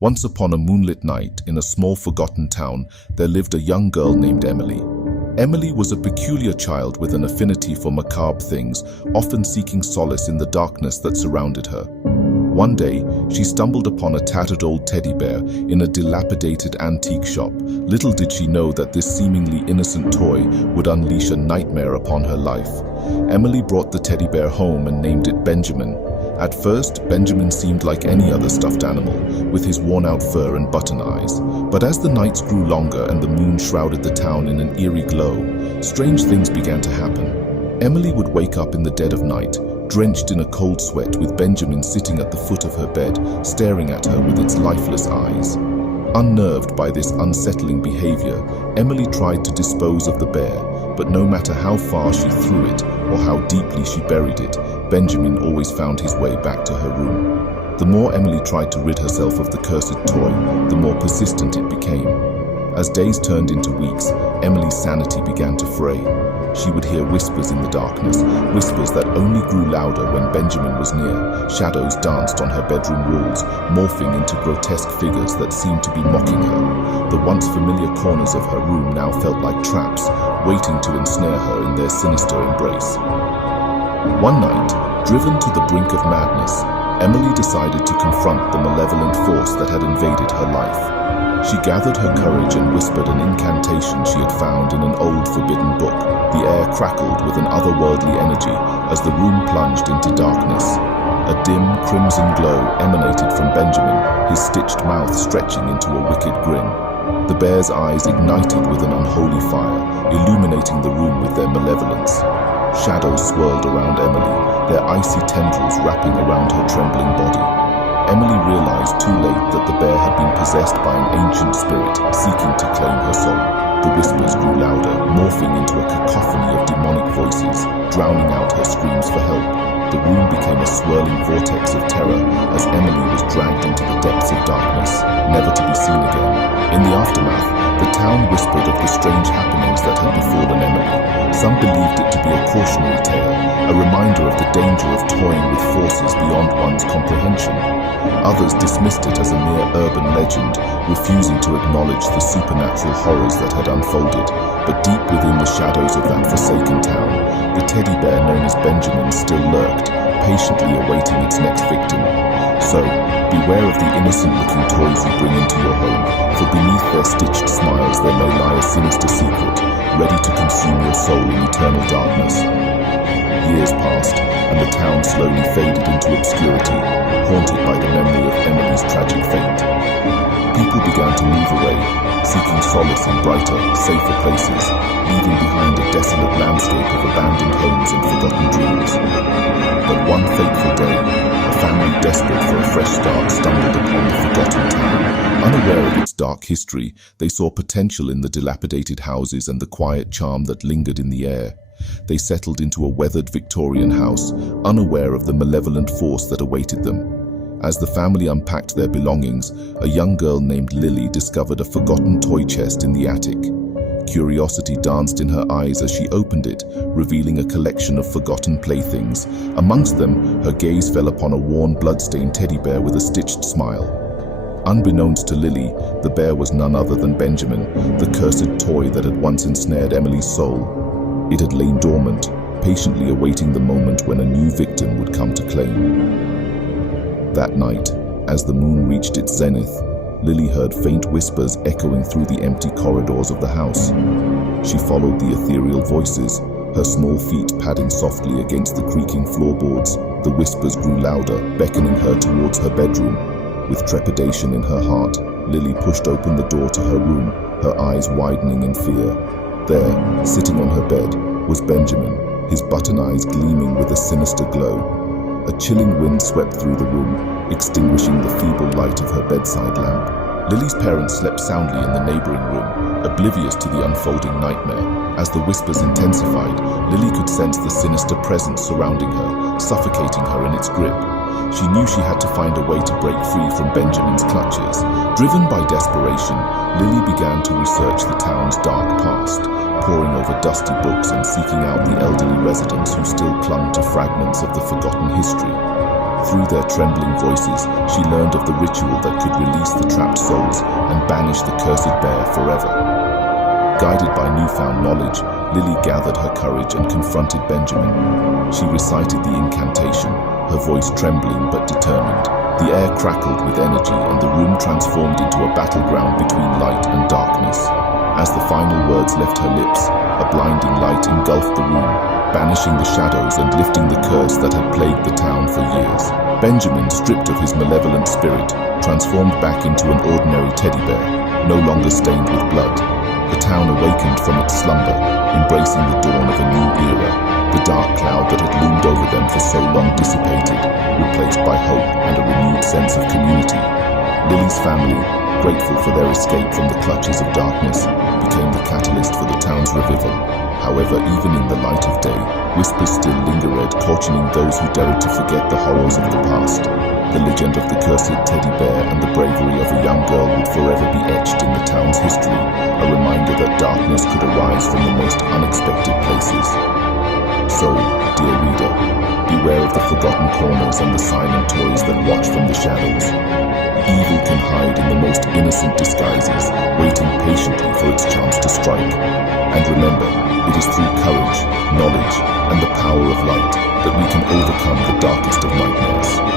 Once upon a moonlit night, in a small forgotten town, there lived a young girl named Emily. Emily was a peculiar child with an affinity for macabre things, often seeking solace in the darkness that surrounded her. One day, she stumbled upon a tattered old teddy bear in a dilapidated antique shop. Little did she know that this seemingly innocent toy would unleash a nightmare upon her life. Emily brought the teddy bear home and named it Benjamin. At first, Benjamin seemed like any other stuffed animal, with his worn-out fur and button eyes. But as the nights grew longer and the moon shrouded the town in an eerie glow, strange things began to happen. Emily would wake up in the dead of night, drenched in a cold sweat, with Benjamin sitting at the foot of her bed, staring at her with its lifeless eyes. Unnerved by this unsettling behavior, Emily tried to dispose of the bear, but no matter how far she threw it or how deeply she buried it, Benjamin always found his way back to her room. The more Emily tried to rid herself of the cursed toy, the more persistent it became. As days turned into weeks, Emily's sanity began to fray. She would hear whispers in the darkness, whispers that only grew louder when Benjamin was near. Shadows danced on her bedroom walls, morphing into grotesque figures that seemed to be mocking her. The once familiar corners of her room now felt like traps, waiting to ensnare her in their sinister embrace. One night, driven to the brink of madness, Emily decided to confront the malevolent force that had invaded her life. She gathered her courage and whispered an incantation she had found in an old forbidden book. The air crackled with an otherworldly energy as the room plunged into darkness. A dim, crimson glow emanated from Benjamin, his stitched mouth stretching into a wicked grin. The bear's eyes ignited with an unholy fire, illuminating the room with their malevolence. Shadows swirled around Emily, their icy tendrils wrapping around her trembling body. Emily realized too late that the bear had been possessed by an ancient spirit seeking to claim her soul. The whispers grew louder, morphing into a cacophony of demonic voices, drowning out her screams for help. The room became a swirling vortex of terror as Emily was dragged into the depths of darkness, never to be seen again. In the aftermath, the town whispered of the strange happenings that had befallen Emily. Some believed it to be a cautionary tale, a reminder of the danger of toying with forces beyond one's comprehension. Others dismissed it as a mere urban legend, refusing to acknowledge the supernatural horrors that had unfolded. But deep within the shadows of that forsaken town, the teddy bear known as Benjamin still lurked, patiently awaiting its next victim. So, beware of the innocent-looking toys you bring into your home, for beneath their stitched smiles there may lie a sinister secret, ready to consume your soul in eternal darkness. Years passed, and the town slowly faded into obscurity, haunted by the memory of Emily's tragic fate. People began to move away, seeking solace in brighter, safer places, leaving behind a desolate landscape of abandoned homes and forgotten dreams. But one fateful day, a family desperate for a fresh start stumbled upon the forgotten town. Unaware of its dark history, they saw potential in the dilapidated houses and the quiet charm that lingered in the air. They settled into a weathered Victorian house, unaware of the malevolent force that awaited them. As the family unpacked their belongings, a young girl named Lily discovered a forgotten toy chest in the attic. Curiosity danced in her eyes as she opened it, revealing a collection of forgotten playthings. Amongst them, her gaze fell upon a worn, blood-stained teddy bear with a stitched smile. Unbeknownst to Lily, the bear was none other than Benjamin, the cursed toy that had once ensnared Emily's soul. It had lain dormant, patiently awaiting the moment when a new victim would come to claim. That night, as the moon reached its zenith, Lily heard faint whispers echoing through the empty corridors of the house. She followed the ethereal voices, her small feet padding softly against the creaking floorboards. The whispers grew louder, beckoning her towards her bedroom. With trepidation in her heart, Lily pushed open the door to her room, her eyes widening in fear. There, sitting on her bed, was Benjamin, his button eyes gleaming with a sinister glow. A chilling wind swept through the room, extinguishing the feeble light of her bedside lamp. Lily's parents slept soundly in the neighboring room, oblivious to the unfolding nightmare. As the whispers intensified, Lily could sense the sinister presence surrounding her, suffocating her in its grip. She knew she had to find a way to break free from Benjamin's clutches. Driven by desperation, Lily began to research the town's dark past, poring over dusty books and seeking out the elderly residents who still clung to fragments of the forgotten history. Through their trembling voices, she learned of the ritual that could release the trapped souls and banish the cursed bear forever. Guided by newfound knowledge, Lily gathered her courage and confronted Benjamin. She recited the incantation, her voice trembling but determined. The air crackled with energy and the room transformed into a battleground between light and darkness. As the final words left her lips, a blinding light engulfed the room, banishing the shadows and lifting the curse that had plagued the town for years. Benjamin, stripped of his malevolent spirit, transformed back into an ordinary teddy bear, no longer stained with blood. The town awakened from its slumber, embracing the dawn of a new era. The dark cloud that had loomed over them for so long dissipated, replaced by hope and a renewed sense of community. Lily's family, grateful for their escape from the clutches of darkness, became the catalyst for the town's revival. However, even in the light of day, whispers still lingered, cautioning those who dared to forget the horrors of the past. The legend of the cursed teddy bear and the bravery of a young girl would forever be etched in the town's history, a reminder that darkness could arise from the most unexpected places. So, dear reader, beware of the forgotten corners and the silent toys that watch from the shadows. Evil can hide in the most innocent disguises, waiting patiently for its chance to strike. And remember, it is through courage, knowledge, and the power of light that we can overcome the darkest of nightmares.